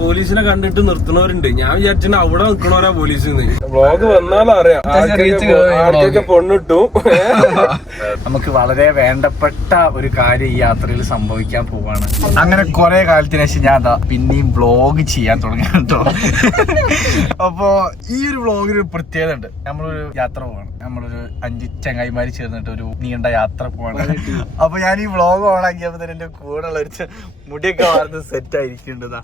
പോലീസിനെ കണ്ടിട്ട് നിർത്തുന്നവരുണ്ട്. ഞാൻ വിചാരിച്ചാൽ അവിടെ നിൽക്കണവരാ പോലീസ്. വ്ളോഗ് വന്നാലും അറിയാം ആർക്കൊക്കെ പൊണ്ണിട്ടു. നമുക്ക് വളരെ വേണ്ടപ്പെട്ട ഒരു കാര്യം ഈ യാത്രയിൽ സംഭവിക്കാൻ പോവാണ്. അങ്ങനെ കുറെ കാലത്തിന് ശേഷം ഞാൻ പിന്നെയും വ്ളോഗ് ചെയ്യാൻ തുടങ്ങി കേട്ടോ. അപ്പൊ ഈ ഒരു വ്ളോഗിന് ഒരു പ്രത്യേകത ഉണ്ട്. നമ്മളൊരു യാത്ര പോവാണ്. നമ്മളൊരു 5 ചങ്ങായിമാര് ചേർന്നിട്ട് ഒരു നീണ്ട യാത്ര പോവാണ്. അപ്പൊ ഞാൻ ഈ വ്ളോഗ് ഓണാക്കിയപ്പോ തന്നെ എന്റെ കൂടെ ഉള്ള ഒരു മുടിയൊക്കെ വാർന്ന് സെറ്റ് ആയിരിക്കേണ്ടതാ.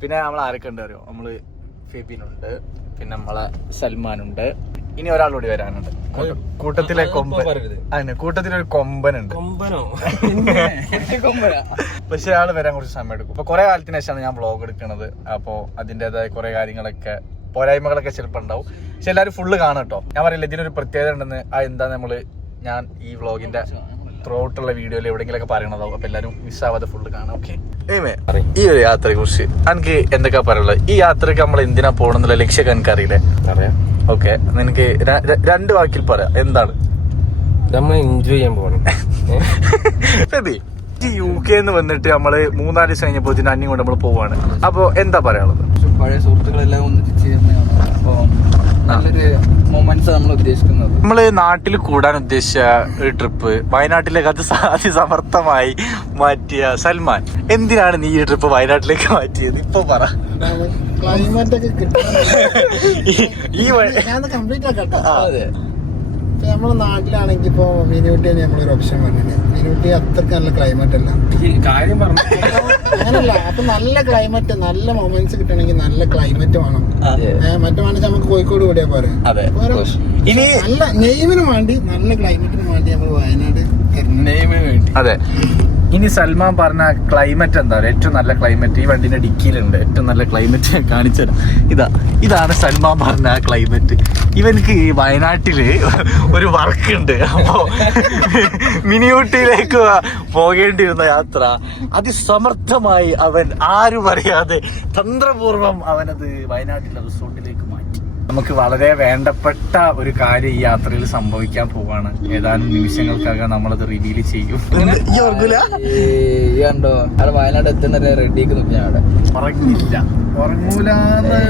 പിന്നെ നമ്മൾ ആരൊക്കെ ഉണ്ട് അറിയോ? നമ്മള് ഫെബിനുണ്ട്, പിന്നെ നമ്മളെ സൽമാനുണ്ട്, ഇനി ഒരാളോട് വരാനുണ്ട്. കൂട്ടത്തിലെ കൊമ്പൻ. അതിന് കൂട്ടത്തിലൊരു കൊമ്പനുണ്ട്. പക്ഷെ ആള് വരാൻ കുറച്ച് സമയം എടുക്കും. അപ്പൊ കുറെ കാലത്തിന് ശേഷമാണ് ഞാൻ വ്ളോഗ് എടുക്കുന്നത്. അപ്പൊ അതിന്റേതായ കുറെ കാര്യങ്ങളൊക്കെ പോരായ്മകളൊക്കെ ചിലപ്പോൾ ഉണ്ടാവും. പക്ഷെ എല്ലാവരും ഫുള്ള് കാണും കേട്ടോ. ഞാൻ പറയില്ല ഇതിനൊരു പ്രത്യേകത ഉണ്ടെന്ന്. എന്താ ഞാൻ ഈ വ്ളോഗിന്റെ ത്രൂ ഔട്ടുള്ള വീഡിയോയിൽ എവിടെയെങ്കിലൊക്കെ പറയണതാവും. അപ്പൊ എല്ലാവരും മിസ്സാവാതെ ഫുള്ള് കാണാം. ഓക്കെ, ഈ ഒരു യാത്രയെ കുറിച്ച് എനിക്ക് എന്തൊക്കെയാ പറയുള്ളത്? ഈ യാത്രക്ക് നമ്മൾ എന്തിനാ പോകണമെന്നുള്ള ലക്ഷ്യമൊക്കെ എനിക്ക് അറിയില്ലേ? അറിയാം. ഓക്കെ, നിനക്ക് 2 വാക്കിൽ പറയാം. എന്താണ്? നമ്മൾ എൻജോയ് ചെയ്യാൻ പോകണം. UK വന്നിട്ട് നമ്മള് 3-4 ദിവസം കഴിഞ്ഞപ്പോ അന്യം കൊണ്ട് നമ്മൾ പോവാണ്. അപ്പൊ എന്താ പറയാനുള്ളത്? പഴയ സുഹൃത്തുക്കളെല്ലാം ഒന്നിച്ച് നല്ലൊരു മൊമെന്റ്സ് നമ്മൾ ഉദ്ദേശിക്കുന്നത്. നമ്മള് നാട്ടിൽ കൂടാൻ ഉദ്ദേശിച്ച ഒരു ട്രിപ്പ് വയനാട്ടിലേക്ക് അതിസമർത്ഥമായി മാറ്റിയ സൽമാൻ, എന്തിനാണ് നീ ഈ ട്രിപ്പ് വയനാട്ടിലേക്ക് മാറ്റിയത്? ഇപ്പൊ പറ. ക്ലൈമറ്റ് ഒക്കെ കിട്ടും. നമ്മുടെ നാട്ടിലാണെങ്കിൽ ഇപ്പൊ മീനുട്ടി നമ്മളൊരു ഓപ്ഷൻ പറഞ്ഞില്ലേ. മീനുട്ടി അത്രക്ക് നല്ല ക്ലൈമറ്റ് അല്ല. അങ്ങനല്ല. അപ്പൊ നല്ല ക്ലൈമറ്റ്, നല്ല മൊമെന്റ്സ് കിട്ടണമെങ്കിൽ നല്ല ക്ലൈമറ്റ് വേണം. മറ്റു വേണമെങ്കിൽ നമുക്ക് കോഴിക്കോട് കൂടിയാ പോരെ. നല്ല നെയ്മിന് വേണ്ടി, നല്ല ക്ലൈമറ്റിന് വേണ്ടി നമ്മൾ വയനാട് നെയ്മിന് വേണ്ടി. അതെ. ഇനി സൽമാൻ പറഞ്ഞ ക്ലൈമറ്റ് എന്താ പറയുക? ഏറ്റവും നല്ല ക്ലൈമറ്റ് ഈ വണ്ടിന്റെ ഡിക്കിയിലുണ്ട്. ഏറ്റവും നല്ല ക്ലൈമറ്റ് കാണിച്ചു തരാം. ഇതാണ് സൽമാൻ പറഞ്ഞ ക്ലൈമറ്റ്. ഇവനക്ക് വയനാട്ടില് ഒരു വർക്ക് ഉണ്ട്. അപ്പോ മിനിയൂട്ടിയിലേക്ക് പോകേണ്ടിയിരുന്ന യാത്ര അതിസമർത്ഥമായി അവൻ ആരും അറിയാതെ തന്ത്രപൂർവം അവനത് വയനാട്ടിലെ റിസോർട്ടിലേക്ക് മാറ്റി. നമുക്ക് വളരെ വേണ്ടപ്പെട്ട ഒരു കാര്യം ഈ യാത്രയിൽ സംഭവിക്കാൻ പോവാണ്. ഏതാനും നിമിഷങ്ങൾക്കകം നമ്മളത് റിവീൽ ചെയ്യും. കണ്ടോ അവിടെ വയനാട് എത്തുന്ന റെഡിക്ക് നിൽക്കും. അവിടെ ഉറങ്ങൂലെന്ന്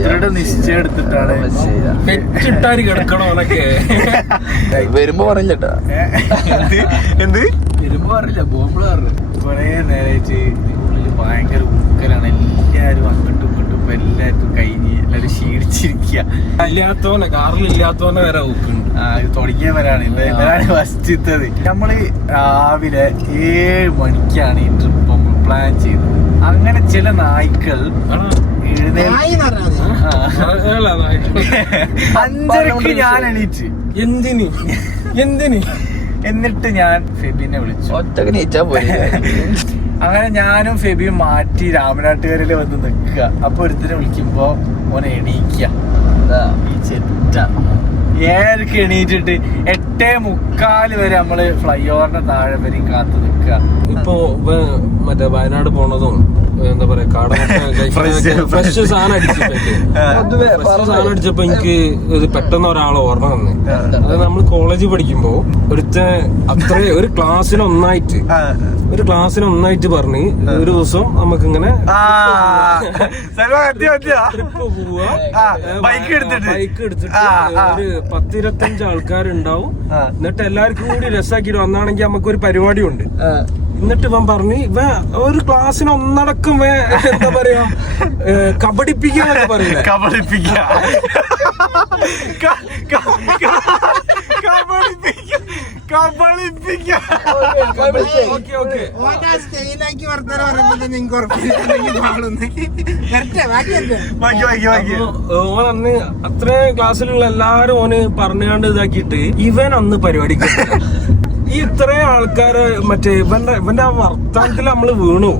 ഇവരുടെ നിശ്ചയം എടുത്തിട്ടാണ് പെറ്റിട്ടാര് കിടക്കണോ എന്നൊക്കെ വരുമ്പോ പറഞ്ഞിട്ടാ. എന്ത് വരുമ്പോ പറഞ്ഞില്ല, പോകുമ്പോൾ പറഞ്ഞു. കൊറേ നേരമായിട്ട് ഉള്ളിൽ ഭയങ്കര ഊക്കലാണ്. എല്ലാരും അങ്ങോട്ടും ഇങ്ങോട്ടും എല്ലാവർക്കും കഴിഞ്ഞ് എല്ലാരും ക്ഷീണിച്ചിരിക്കുക. ഇല്ലാത്തവനെ കാറിലില്ലാത്തവനെ വരെ ഊക്കുണ്ട്. തുടങ്ങിയവരാണ് ഇവരാണ് ഫസ്റ്റത്തത്. നമ്മള് രാവിലെ 7 മണിക്കാണ് ഈ ട്രിപ്പ് നമ്മൾ പ്ലാൻ ചെയ്തത്. അങ്ങനെ ചില നായ്ക്കൾ 5:30 ഞാൻ എണീറ്റ്. എന്തിന് എന്നിട്ട് ഞാൻ ഫെബിനെ വിളിച്ചു. ഒറ്റക്ക് നീച്ചാ പോയി. അങ്ങനെ ഞാനും ഫെബിയും മാറ്റി രാമനാട്ടുകാരിൽ വന്ന് നിൽക്കുക. അപ്പൊ ഒരുത്തിനെ വിളിക്കുമ്പോ ഓനെ എണീക്കുക. ഈ ചെറ്റ 7:00 എണീറ്റിട്ട് 8:45 വരെ നമ്മള് ഫ്ലൈ ഓവറിന്റെ താഴെ വരെയും കാത്തു നിൽക്കുക. ഇപ്പൊ മറ്റേ വയനാട് പോണതും എന്താ പറയാ ഫ്രഷ് സാധനം അടിച്ചപ്പോ എനിക്ക് ഇത് പെട്ടെന്ന് ഒരാളെ ഓർമ്മ വന്നു. അത് നമ്മൾ കോളേജിൽ പഠിക്കുമ്പോ ഒരു ക്ലാസ്സിന് ഒന്നായിട്ട് പറഞ്ഞ് ഒരു ദിവസം നമുക്കിങ്ങനെ ട്രിപ്പ് പോവാ. ബൈക്ക് എടുത്തിട്ട് ഒരു 10-25 ആൾക്കാരുണ്ടാവും. എന്നിട്ട് എല്ലാവർക്കും കൂടി രസാക്കിട്ട് വന്നാണെങ്കിൽ നമുക്കൊരു പരിപാടി ഉണ്ട്. എന്നിട്ട് ഇവൻ പറഞ്ഞു ഒരു ക്ലാസ്സിന് ഒന്നടക്കം എന്താ പറയാ കബഡിപ്പിക്കാന്നൊക്കെ പറയില്ല. ഓൻ അന്ന് അത്രയും ക്ലാസ്സിലുള്ള എല്ലാരും ഓന് പറഞ്ഞാണ്ട് ഇതാക്കിയിട്ട് ഇവൻ അന്ന് പരിപാടിക്ക് ഈ ഇത്രയും ആൾക്കാര് മറ്റേ ഇവന്റെ ആ വർത്താനത്തിൽ നമ്മള് വീണു.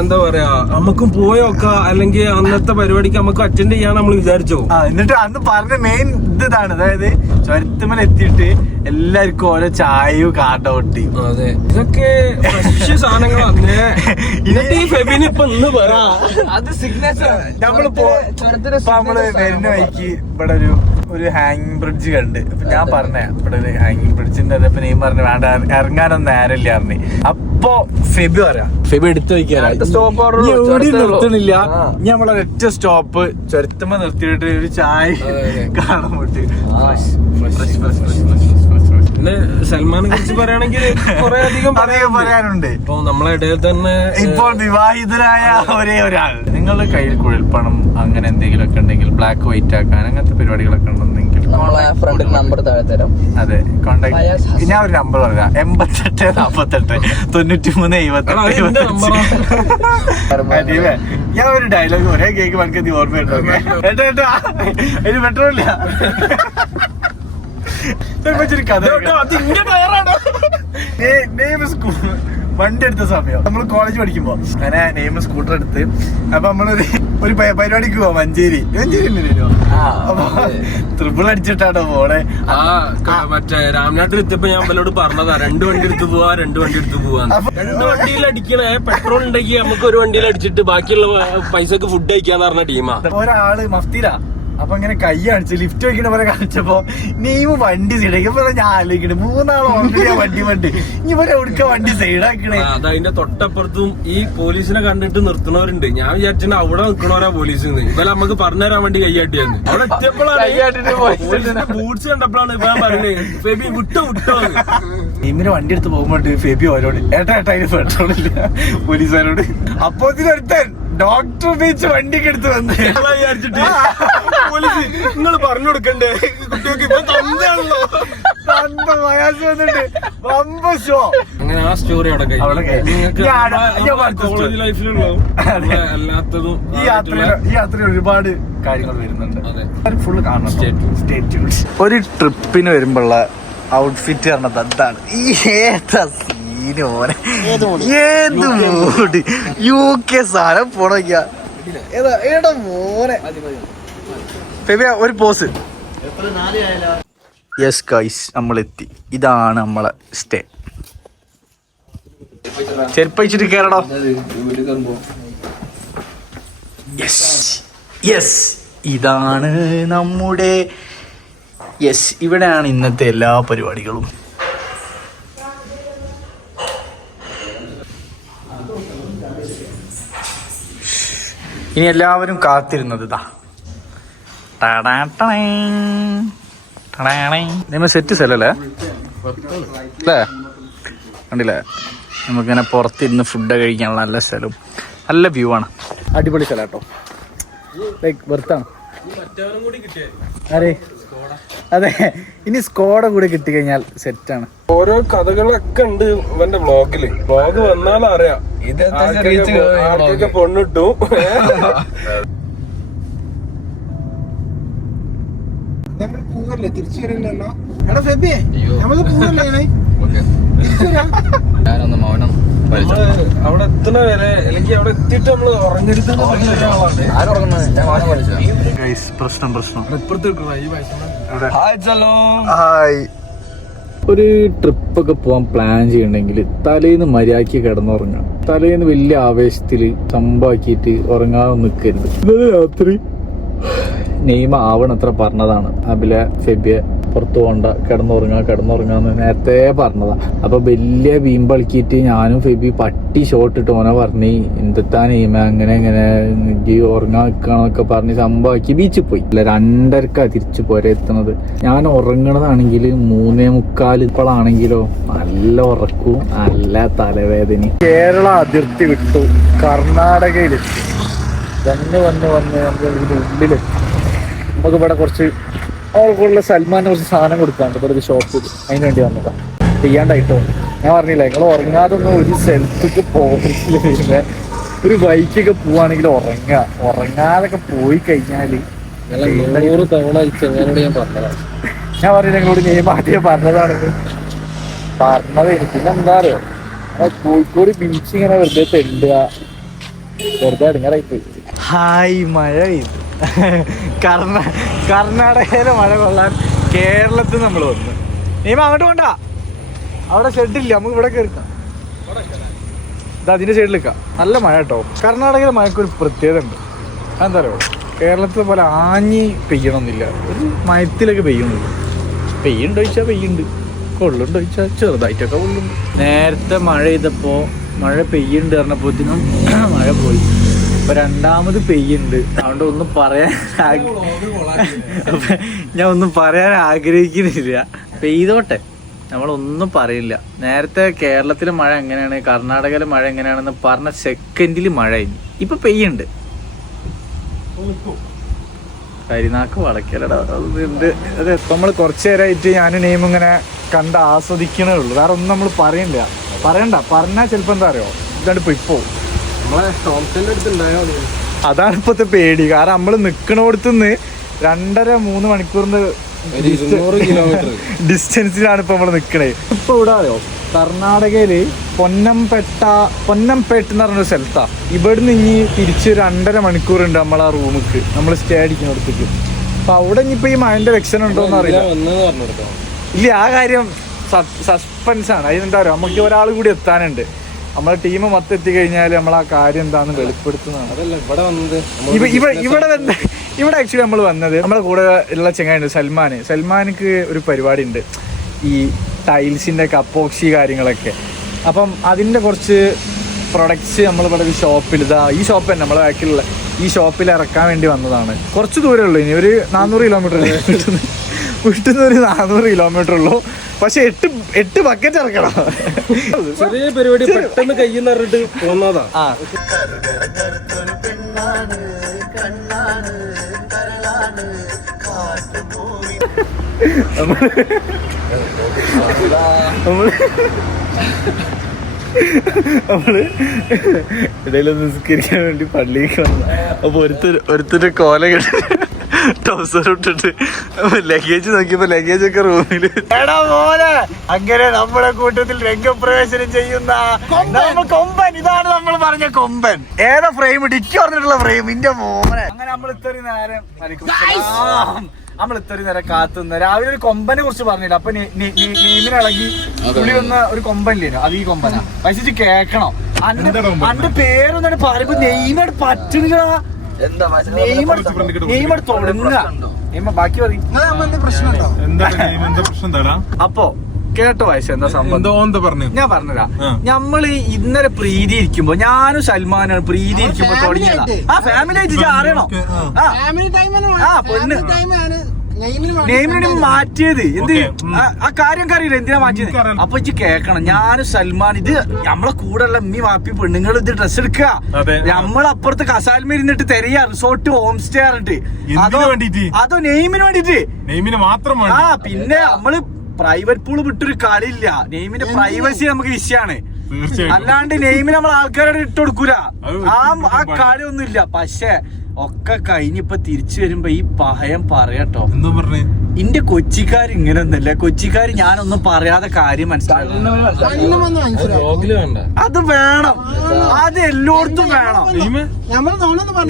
എന്താ പറയാ നമുക്കും പോയോക്ക അല്ലെങ്കിൽ അന്നത്തെ പരിപാടിക്ക് നമുക്ക് അറ്റൻഡ് ചെയ്യാൻ നമ്മൾ വിചാരിച്ചോ. എന്നിട്ട് അന്ന് പറഞ്ഞ മെയിൻ ഇതാണ്, അതായത് ചുരത്തുമല എത്തിയിട്ട് എല്ലാവർക്കും ഓരോ ചായയും കാട്ടോട്ടി. അതെ, ഇതൊക്കെ ഫ്രഷ് സാധനങ്ങളാണ്. ഈ ഫെബിന് ഇപ്പൊ ഇന്ന് പറയാ അത് സിഗ്നേച്ചർ. നമ്മള് വരുന്ന വഴിക്ക് ഇവിടെ ഒരു ഒരു ഹാങ്ങിങ് ബ്രിഡ്ജ് കണ്ട്. അപ്പൊ ഞാൻ പറഞ്ഞ ഇവിടെ ഒരു ഹാങ്ങിങ് ബ്രിഡ്ജിന്റെ ഇപ്പൊ നീ പറഞ്ഞു വേണ്ട ഇറങ്ങാനൊന്നും നേരമില്ല പറഞ്ഞു. അപ്പൊ ഫെബി പറയാം, ഫെബി എടുത്തു വയ്ക്കാനില്ല, ഇനി നമ്മളെ ഒറ്റ സ്റ്റോപ്പ് ചുരത്തുമ്പോ നിർത്തിയിട്ട് ഒരു ചായ കാണാൻ പോയിട്ട്. പിന്നെ സൽമാനെ കുറിച്ച് പറയുകയാണെങ്കിൽ കുറെ അധികം പറയാനുണ്ട്. ഇപ്പൊ നമ്മളെ ഇടയിൽ തന്നെ ഇപ്പോൾ വിവാഹിതരായ ഒരേ ഒരാൾ. നിങ്ങളുടെ കയ്യിൽ കുഴൽപ്പണം അങ്ങനെ എന്തെങ്കിലും ഒക്കെ ഉണ്ടെങ്കിൽ ബ്ലാക്ക് വൈറ്റ് ആക്കാൻ അങ്ങനത്തെ പരിപാടികളൊക്കെ ഉണ്ടെന്നെങ്കിൽ നമ്പർ താഴെ തരാം. അതെ, കോണ്ടാക്ട്. ഞാൻ ഒരു നമ്പർ പറയാം, 88 48 93 77. ഞാൻ ഒരു ഡയലോഗ് ഒരേ കേക്ക് മനക്ക് ഓർമ്മയുണ്ടോ? ഏട്ടാ അതിന് പെട്രോളില്ല. കഥ വണ്ടി എടുത്ത സമയം നമ്മൾ കോളേജ് പഠിക്കുമ്പോ അങ്ങനെ നെയ്മ സ്കൂട്ടർ എടുത്ത് അപ്പൊ നമ്മളൊരു പരിപാടിക്ക് പോവാ മഞ്ചേരി അപ്പൊ ട്രിപ്പിൾ അടിച്ചിട്ടാണോ പോണേ. മറ്റേ രാംനാട്ടിൽ എത്തിയപ്പോ ഞാൻ അവരോട് പറഞ്ഞതാ 2 വണ്ടി എടുത്ത് പോവാ 2 വണ്ടി എടുത്ത് പോവാ. 2 വണ്ടിയിൽ അടിക്കണേ പെട്രോൾ ഉണ്ടെങ്കിൽ നമുക്ക് ഒരു വണ്ടിയിൽ അടിച്ചിട്ട് ബാക്കിയുള്ള പൈസക്ക് ഫുഡ് കഴിക്കാന്ന് പറഞ്ഞ ടീമാ. ഒരാള് മഫ്തിയിലാ. അപ്പൊ ഇങ്ങനെ കൈ കാണിച്ച് ലിഫ്റ്റ് വയ്ക്കണ പോലെ കാണിച്ചപ്പോ നെയ്മ് വണ്ടി സൈഡാക്കി. ഞാൻ ആലോചിക്കണേ 3 ആൾ ഓർമ്മ വണ്ടി ഇനി പോലെ എവിടുക്ക വണ്ടി സൈഡാക്കണേ. അതിന്റെ തൊട്ടപ്പുറത്തും ഈ പോലീസിനെ കണ്ടിട്ട് നിർത്തുന്നവരുണ്ട്. ഞാൻ വിചാരിച്ചാൽ അവിടെ നിൽക്കണവരാ പോലീസ് ഇവരെ നമുക്ക് പറഞ്ഞുതരാൻ വേണ്ടി കൈയാട്ടിയാന്ന്. അവിടെ എത്തിയപ്പോഴാണ് ബൂട്ട്സ് കണ്ടപ്പോഴാണ് ഇപ്പൊ ഞാൻ പറയുന്നത് ഫെബി വിട്ടോ നെയ്മിന് വണ്ടി എടുത്ത് പോകുമ്പോ ഫെബി അവരോട് ഏട്ടാ അതിന് പെട്രോൾ ഇല്ല പോലീസുകാരോട്. അപ്പൊ ഇതിനൊരുത്തൻ ഡോക്ടർ ബീച്ച് വണ്ടിക്ക് എടുത്ത് വന്ന് വിചാരിച്ചിട്ട് പോലീസ് നിങ്ങൾ പറഞ്ഞു കൊടുക്കണ്ടേ കുട്ടികൾക്ക് ഇപ്പൊ തന്നാണല്ലോ അങ്ങനെ ആ സ്റ്റോറി അവിടെ കോളേജ് ലൈഫിലുള്ളൂ. അല്ലാത്തതും ഈ യാത്രയിൽ ഒരുപാട് കാര്യങ്ങൾ വരുന്നുണ്ട്. ഫുള്ള് കാണണം. ഒരു ട്രിപ്പിന് വരുമ്പോഴുള്ള ഔട്ട്ഫിറ്റ് പറഞ്ഞത് അതാണ്. ഈ ഏത് മൂഡ് UK സാധനം പോണോക്കിയ മോനെ. ഒരു പോസ്. Yes guys, നമ്മളെത്തി. ഇതാണ് നമ്മളെ സ്റ്റേ. ചെരുപ്പഴിച്ചിട്ട് കേറടോ. യെസ് ഇതാണ് നമ്മുടെ ഇവിടെയാണ് ഇന്നത്തെ എല്ലാ പരിപാടികളും. ഇനി എല്ലാവരും കാത്തിരുന്നത് ഇതാ സെറ്റ് സ്ഥലല്ലേ അല്ലേ? കണ്ടില്ലേ? നമുക്കിങ്ങനെ പുറത്തിരുന്ന് ഫുഡ് കഴിക്കാനുള്ള നല്ല സ്ഥലവും നല്ല വ്യൂ ആണ്. അടിപൊളി സ്ഥലം കേട്ടോ. ലൈക്ക് വെർത്താണ്. അതെ അതെ, ഇനി സ്കോഡ കൂടെ കിട്ടിക്കഴിഞ്ഞാൽ സെറ്റാണ്. ഓരോ കഥകളൊക്കെ ഉണ്ട് ഇവന്റെ വ്ളോഗ് വന്നാൽ അറിയാം. ആർക്കൊക്കെ പൊണ്ണിട്ടു. തിരിച്ചു വരില്ലല്ലോ. എടാ ഫെബിയെ നമ്മള് പോവല്ലേ? ഞാനൊന്ന് മൗനം അവിടെ എത്തുന്ന വരെ അല്ലെങ്കിൽ അവിടെ എത്തിയിട്ട് നമ്മള് ഉറങ്ങരുതെന്ന് പ്രശ്നം ഹായ്. ഒരു ട്രിപ്പൊക്കെ പോവാൻ പ്ലാൻ ചെയ്യണമെങ്കിൽ തലേന്ന് മര്യാദയ്ക്ക് കിടന്നുറങ്ങാം. തലേന്ന് വലിയ ആവേശത്തില് സംഭവാക്കിയിട്ട് ഉറങ്ങാതെ നിൽക്കരുത്. ഇന്നലെ രാത്രി നെയ്മ ആവണത്ര പറഞ്ഞതാണ് അബിലെ ഫെബിയെ പുറത്തു പോകണ്ട, കിടന്നുറങ്ങാന്ന് നേരത്തെ പറഞ്ഞതാ. അപ്പൊ വലിയ വീമ്പളിക്കിട്ട് ഞാനും ഫെബി പട്ടി ഷോട്ട് ഇട്ട് ഓനെ പറഞ്ഞ് എന്തെത്താ നെയ്മ അങ്ങനെ ഉറങ്ങാൻ നിൽക്കണൊക്കെ പറഞ്ഞ് സംഭവമാക്കി ബീച്ചിൽ പോയി. 2:30 തിരിച്ചു പോരെ എത്തുന്നത്. ഞാൻ ഉറങ്ങണതാണെങ്കിൽ 3:45. ഇപ്പോഴാണെങ്കിലോ നല്ല ഉറക്കവും നല്ല തലവേദന. കേരള അതിർത്തി വിട്ടു കർണാടകയിലെത്തി. വന്ന് നമുക്ക് ഇതിന്റെ ഉള്ളിലെത്തി. നമുക്ക് ഇവിടെ കുറച്ച് അവർക്കുള്ള സൽമാനെ കുറച്ച് സാധനം കൊടുക്കാണ്ട് ഇവിടെ ഒരു ഷോപ്പ്. അതിന് വേണ്ടി വന്നതാ. ചെയ്യാണ്ടായിട്ടോ. ഞാൻ പറഞ്ഞില്ല നിങ്ങൾ ഉറങ്ങാതൊന്നും ഒരു സ്ഥലത്തേക്ക് പോകില്ല. ഒരു ബൈക്കൊക്കെ പോവാണെങ്കിൽ ഉറങ്ങാതൊക്കെ പോയി കഴിഞ്ഞാല് 100 തവണ ചെങ്ങാനോട് ഞാൻ പറഞ്ഞതാണ്. ഞാൻ പറഞ്ഞു ഞങ്ങളോട് നെയ്മ് ആദ്യം പറഞ്ഞതാണെന്ന് പറഞ്ഞത്. പിന്നെന്താ അറിയോ, കോഴിക്കോട് ബീച്ച് ഇങ്ങനെ വെറുതെ തെണ്ടുക, വെറുതെ ഇടങ്ങാറായിപ്പോയി. ഹായ് മഴ പെയ്തു. കർണാടകയിലെ മഴ കൊള്ളാൻ കേരളത്തിൽ നമ്മൾ വന്നു. നെയ്മ അങ്ങോട്ട് പോണ്ട, അവിടെ ഷെഡില്ല, നമുക്ക് ഇവിടെ കയറിക്കാം. ഇത് അതിന്റെ സൈഡിൽ നിൽക്കാം. നല്ല മഴ കേട്ടോ. കർണാടകയിലെ മഴക്കൊരു പ്രത്യേകത ഉണ്ട്. എന്താ പറയുക, കേരളത്തിലെ പോലെ ആഞ്ഞി പെയ്യണമെന്നില്ല, ഒരു മയത്തിലൊക്കെ പെയ്യണുള്ളൂ. പെയ്യുണ്ടോ ചോദിച്ചാൽ പെയ്യുണ്ട്, കൊള്ളുണ്ടോ ചോദിച്ചാൽ ചെറുതായിട്ടൊക്കെ കൊള്ളുന്നു. നേരത്തെ മഴ ചെയ്തപ്പോൾ മഴ പെയ്യുണ്ട് പറഞ്ഞപ്പോഴത്തേനും മഴ പോയി. ഇപ്പൊ രണ്ടാമത് പെയ്യുണ്ട്. അതുകൊണ്ട് ഒന്നും പറയാൻ ഞാൻ ഒന്നും പറയാൻ ആഗ്രഹിക്കുന്നില്ല. പെയ്തോട്ടെ, നമ്മളൊന്നും പറയില്ല. നേരത്തെ കേരളത്തിലെ മഴ എങ്ങനെയാണ്, കർണാടകയിലെ മഴ എങ്ങനെയാണെന്ന് പറഞ്ഞ സെക്കൻഡിൽ മഴ കഴിഞ്ഞു. ഇപ്പൊ പെയ്യുണ്ട്. കരിനാക്ക് വളക്കലടാ. അതുണ്ട്. അതെ, നമ്മൾ കുറച്ചു നേരമായിട്ട് ഞാനും നെയിം ഇങ്ങനെ കണ്ട് ആസ്വദിക്കണേ ഉള്ളൂ. വേറെ ഒന്നും നമ്മൾ പറയണ്ട. പറഞ്ഞാൽ ചിലപ്പോൾ എന്താ അറിയോ, ഇതാണ്ട് പോയിപ്പോ. അതാണ് ഇപ്പത്തെ പേടി. കാരണം നമ്മൾ നിക്കണോടത്തുനിന്ന് 2.5-3 മണിക്കൂറിന്റെ ഡിസ്റ്റൻസിലാണ് ഇപ്പൊ നമ്മള് നിക്കണേ. ഇപ്പൊ ഇവിടെ അറിയോ, കർണാടകയില് പൊന്നംപേട്ട് എന്ന് പറഞ്ഞൊരു സ്ഥലത്താ. ഇവിടുന്ന് ഇനി തിരിച്ച് 2.5 മണിക്കൂറുണ്ട് നമ്മളാ റൂമിക്ക്, നമ്മൾ സ്റ്റേ അടിക്കുന്നിടത്തേക്ക്. അപ്പൊ അവിടെ ഇനിയിപ്പോ ഈ മഴന്റെ വെക്ഷൻ ഉണ്ടോന്ന് അറിയില്ല. ഇല്ല, ആ കാര്യം സസ്പെൻസ് ആണ്. അതിനെന്താ പറയുക, നമുക്ക് ഒരാൾ കൂടി എത്താനുണ്ട്. നമ്മളെ ടീം മൊത്തം എത്തിക്കഴിഞ്ഞാൽ നമ്മൾ ആ കാര്യം എന്താന്ന് വെളിപ്പെടുത്തുന്നതാണ്. ഇവിടെ ആക്ച്വലി നമ്മൾ വന്നത്, നമ്മളെ കൂടെ ഉള്ള ചെങ്ങായുണ്ട് സൽമാനിക്ക് ഒരു പരിപാടി ഉണ്ട്, ഈ ടൈൽസിന്റെ ഒക്കെ അപ്പോക്സി കാര്യങ്ങളൊക്കെ. അപ്പം അതിന്റെ കുറച്ച് പ്രൊഡക്ട്സ് നമ്മളിവിടെ ഒരു ഷോപ്പിൽ, ഈ ഷോപ്പ് തന്നെ നമ്മളെ ബാക്കിലുള്ള ഈ ഷോപ്പിൽ ഇറക്കാൻ വേണ്ടി വന്നതാണ്. കുറച്ച് ദൂരമേ ഉള്ളൂ, ഇനി ഒരു 400 കിലോമീറ്റർ വീട്ടിൽ നിന്ന് ഒരു 400 കിലോമീറ്റർ ഉള്ളൂ. പക്ഷെ 8 ബക്കറ്റ് ഇറക്കണം. ചെറിയ പരിപാടി പെട്ടെന്ന് കയ്യിൽ നിന്ന് പറഞ്ഞിട്ട് പോന്നതാ. നമ്മള് ഇടയിലൊന്ന് നിസ്കരിക്കാൻ വേണ്ടി പള്ളിക്ക് വന്ന. അപ്പൊ ഒരുത്തൊരു കോല കെട്ടി ടൗസർ ഇട്ടിട്ട് ലഗേജ് നോക്കിയപ്പോ ലഗേജ് ഒക്കെ റൂമില്. എടാ മോനെ, അങ്ങനെ നമ്മുടെ കൂട്ടത്തിൽ രംഗപ്രവേശനം ചെയ്യുന്ന കൊമ്പൻ. ഇതാണ് നമ്മൾ പറഞ്ഞ കൊമ്പൻ. ഏതാ ഫ്രെയിം? ഡിക്കി പറഞ്ഞിട്ടുള്ള ഫ്രെയിം. ഇന്റെ മോനെ. അങ്ങനെ നമ്മൾ ഇത്രയും നേരം കാത്തുനിന്ന് രാവിലെ ഒരു കൊമ്പനെ കുറിച്ച് പറഞ്ഞില്ല. അപ്പൊ നെയ്മിനിളകി പുളി വന്ന ഒരു കൊമ്പനില്ലേനോ, അത് ഈ കൊമ്പനാ. പക്ഷേ കേക്കണം, അന്റെ പേരൊന്നും പറയുമ്പോ നെയ്മോട് പറ്റുന്നില്ല. ബാക്കി അപ്പൊ കേട്ടോ വയസ്സ് എന്താ സംഭവം ഞാൻ പറഞ്ഞുതരാം. നമ്മള് ഇന്നലെ പ്രീതി ഇരിക്കുമ്പോ, ഞാനും സൽമാനാണ് പ്രീതി ഇരിക്കുമ്പോ തുടങ്ങിയതാ. ആ ഫാമിലി ആയിട്ട് അറിയണോ, പൊണ്ണ് നെയ്മിനെ മാറ്റിയത് എന്ത് ആ കാര്യം അറിയില്ല, എന്തിനാ മാറ്റിയത്. അപ്പൊ ഇജ്ജ് കേക്കണം, ഞാനും സൽമാൻ, ഇത് നമ്മളെ കൂടെ ഉള്ള അമ്മി വാപ്പി പെണ്ണുങ്ങൾ ഇത് ഡ്രസ് എടുക്കുക, നമ്മളപ്പുറത്ത് കസാൽമേൽ ഇരുന്നിട്ട് തെരയാ റിസോർട്ട് ഹോം സ്റ്റേ ആറിട്ട്. അതോ നെയ്മിന് വേണ്ടിട്ട് മാത്രം. ആ പിന്നെ നമ്മള് പ്രൈവറ്റ് പൂള് വിട്ടൊരു കളിയില്ല. നെയ്മിന്റെ പ്രൈവസി നമുക്ക് വിഷയമാണ്. അല്ലാണ്ട് നെയ്മിന് നമ്മൾ ആൾക്കാരോട് ഇട്ട് കൊടുക്കൂല. ആ കളിയൊന്നും ഇല്ല. പക്ഷെ ഒക്കെ കഴിഞ്ഞിപ്പോ തിരിച്ചു വരുമ്പോ ഈ പഹയം പറയാട്ടോ, ഇന്റെ കൊച്ചിക്കാർ ഇങ്ങനെ ഒന്നല്ല. കൊച്ചിക്കാര് ഞാനൊന്നും പറയാതെ കാര്യം മനസ്സിലാക്കണം. അത് വേണം, അത് എല്ലായിടത്തും വേണം.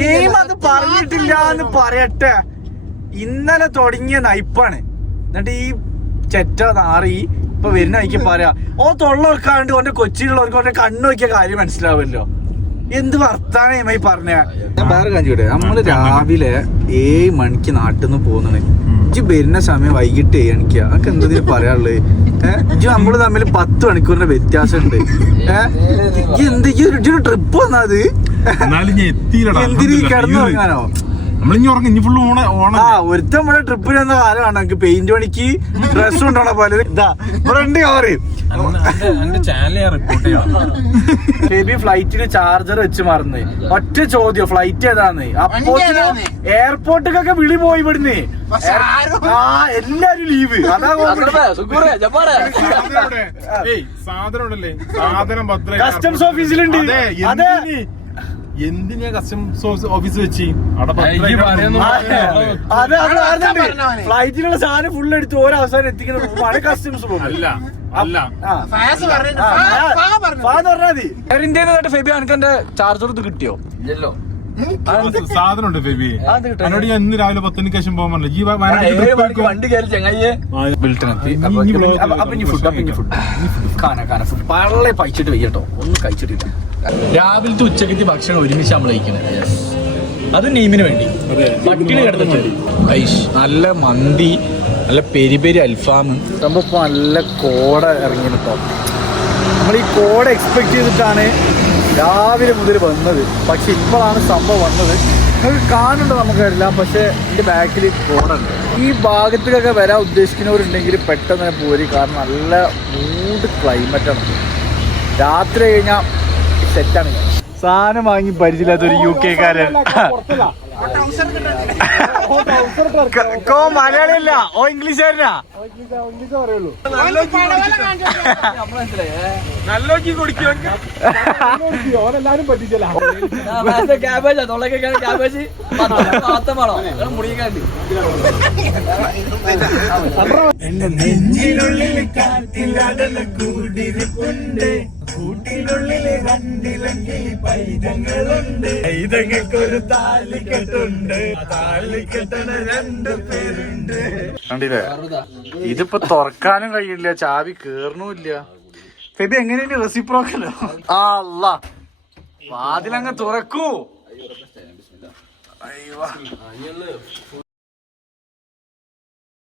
നെയ്മ അത് പറഞ്ഞിട്ടില്ല എന്ന് പറയട്ടെ. ഇന്നലെ തുടങ്ങിയ നയിപ്പാണ്. എന്നിട്ട് ഈ ചെറ്റ നാറി ഇപ്പൊ വരുന്ന എനിക്ക് പറയാ, തൊള്ളവർക്കാണ്ട് ഓന്റെ കൊച്ചിയിലുള്ളവർക്ക് ഓന്റെ കണ്ണു നോക്കിയ കാര്യം മനസ്സിലാവല്ലോ. എന്ത് വർത്താനം ഈ പറഞ്ഞ. ഞാൻ വേറെ കാണിച്ചോട്ടെ, നമ്മള് രാവിലെ 7 മണിക്ക് നാട്ടിൽ നിന്ന് പോകുന്നത്. ഇജ്ജ് വരുന്ന സമയം വൈകിട്ട് 7 മണിക്കാ. അതൊക്കെ എന്തെങ്കിലും പറയാനുള്ളത്? ഇജ്ജ് നമ്മള് തമ്മിൽ 10 മണിക്കൂറിന്റെ വ്യത്യാസം ഉണ്ട്. ഇജ്ജൊരു ട്രിപ്പ് വന്നത് എന്തിനീ കിടന്നു തുടങ്ങാനോ? ഒരുത്തം ഇവിടെ ട്രിപ്പിന് വന്ന കാലമാണ്. എനിക്ക് പെയിന്റ് പണിക്ക് ഡ്രസ് കൊണ്ടോണ പോലെ ഇതാ ഫ്രണ്ട് കവറ്. ബേബി ഫ്ലൈറ്റിന് ചാർജർ വെച്ച് മറന്ന്. ഒറ്റ ചോദ്യം, ഫ്ലൈറ്റ് ഏതാന്ന്? അപ്പോ എയർപോർട്ടിലൊക്കെ വിളി പോയി ഇവിടുന്ന്. എല്ലാരും ലീവ്. കസ്റ്റംസ് ഓഫീസിലുണ്ട്. അതെ, എന്തിനാ കസ്റ്റംസ് ഓഫീസ് വെച്ച് ഫ്ലൈറ്റിലുള്ള സാധനം ഫുൾ എടുത്ത് ഓരോ അവസാനം എത്തിക്കുന്ന റൂമാണ് കസ്റ്റംസ് റൂം. ഫെബി അനക്കെന്റെ ചാർജർ ഇത് കിട്ടിയോ? ഇല്ലല്ലോ. സാധനം ഉണ്ട് ഫെബി. എന്നോട് ഞാൻ ഇന്ന് രാവിലെ 10 മണിക്ക് ശേഷം പോകാൻ പറഞ്ഞില്ല. വണ്ടി കയറി ചങ്ങായിയെ പള്ളെ പഴിച്ചിട്ട് വയ്യട്ടോ, ഒന്നും കഴിച്ചിട്ടില്ല. രാവിലത്തെ ഉച്ചക്കത്തെ ഭക്ഷണം ഒരുമിച്ച് നമ്മൾ കഴിക്കണേ. അത് നെയ്മിന് വേണ്ടി പട്ടിണി കിടന്നിട്ട് നല്ല മന്തി, നല്ല പെരി പെരി അൽഫാം. നമ്മളിപ്പോ നല്ല കോട ഇറങ്ങിയിട്ടോ. നമ്മൾ ഈ കോട എക്സ്പെക്ട് ചെയ്തിട്ടാണ് രാവിലെ മുതൽ വന്നത്. പക്ഷെ ഇപ്പോഴാണ് സംഭവം വന്നത്. നിങ്ങൾക്ക് കാണുന്നുണ്ടോ നമുക്കറിയില്ല, പക്ഷെ എൻ്റെ ബാക്കിൽ കോട ഉണ്ട്. ഈ ഭാഗത്തേക്കൊക്കെ വരാൻ ഉദ്ദേശിക്കുന്നവരുണ്ടെങ്കിൽ പെട്ടെന്ന് തന്നെ പോരി. കാരണം നല്ല മൂഡ് ക്ലൈമറ്റാണ്. രാത്രി കഴിഞ്ഞാൽ സെറ്റാണ്. സാധനം വാങ്ങി പരിചയമില്ലാത്തൊരു UK കാരൻ. മലയാളിയല്ല, ഓ ഇംഗ്ലീഷുകാരനാ. നല്ലോക്കി കുടിക്കോ ഓരെല്ലാരും പറ്റിച്ചല്ല. ക്യാബേജാ തൊള്ളൊക്കെ ക്യാബേജ് മാത്രമാണോ മുടിക്കാണ്ട് എന്റെ നെഞ്ചിനുള്ളിൽ കാറ്റിലടല കൂടിരിപ്പുണ്ട്, കൂട്ടിനുള്ളിൽ രണ്ടിലങ്കിൽ പൈതങ്ങളുണ്ട്, പൈതങ്ങൾക്കൊരു താലിക്കെട്ടുണ്ട്, താലിക്കെട്ടണ 2 പേരുണ്ട്. കണ്ടില്ലേ, ഇതിപ്പോ തുറക്കാനും കഴിയില്ല, ചാവി കേറണമില്ല. ഫെബി എങ്ങനെയാണ് റെസിപ്രോക്കലോ? അല്ല വാതിലങ്ങ് തുറക്കൂ.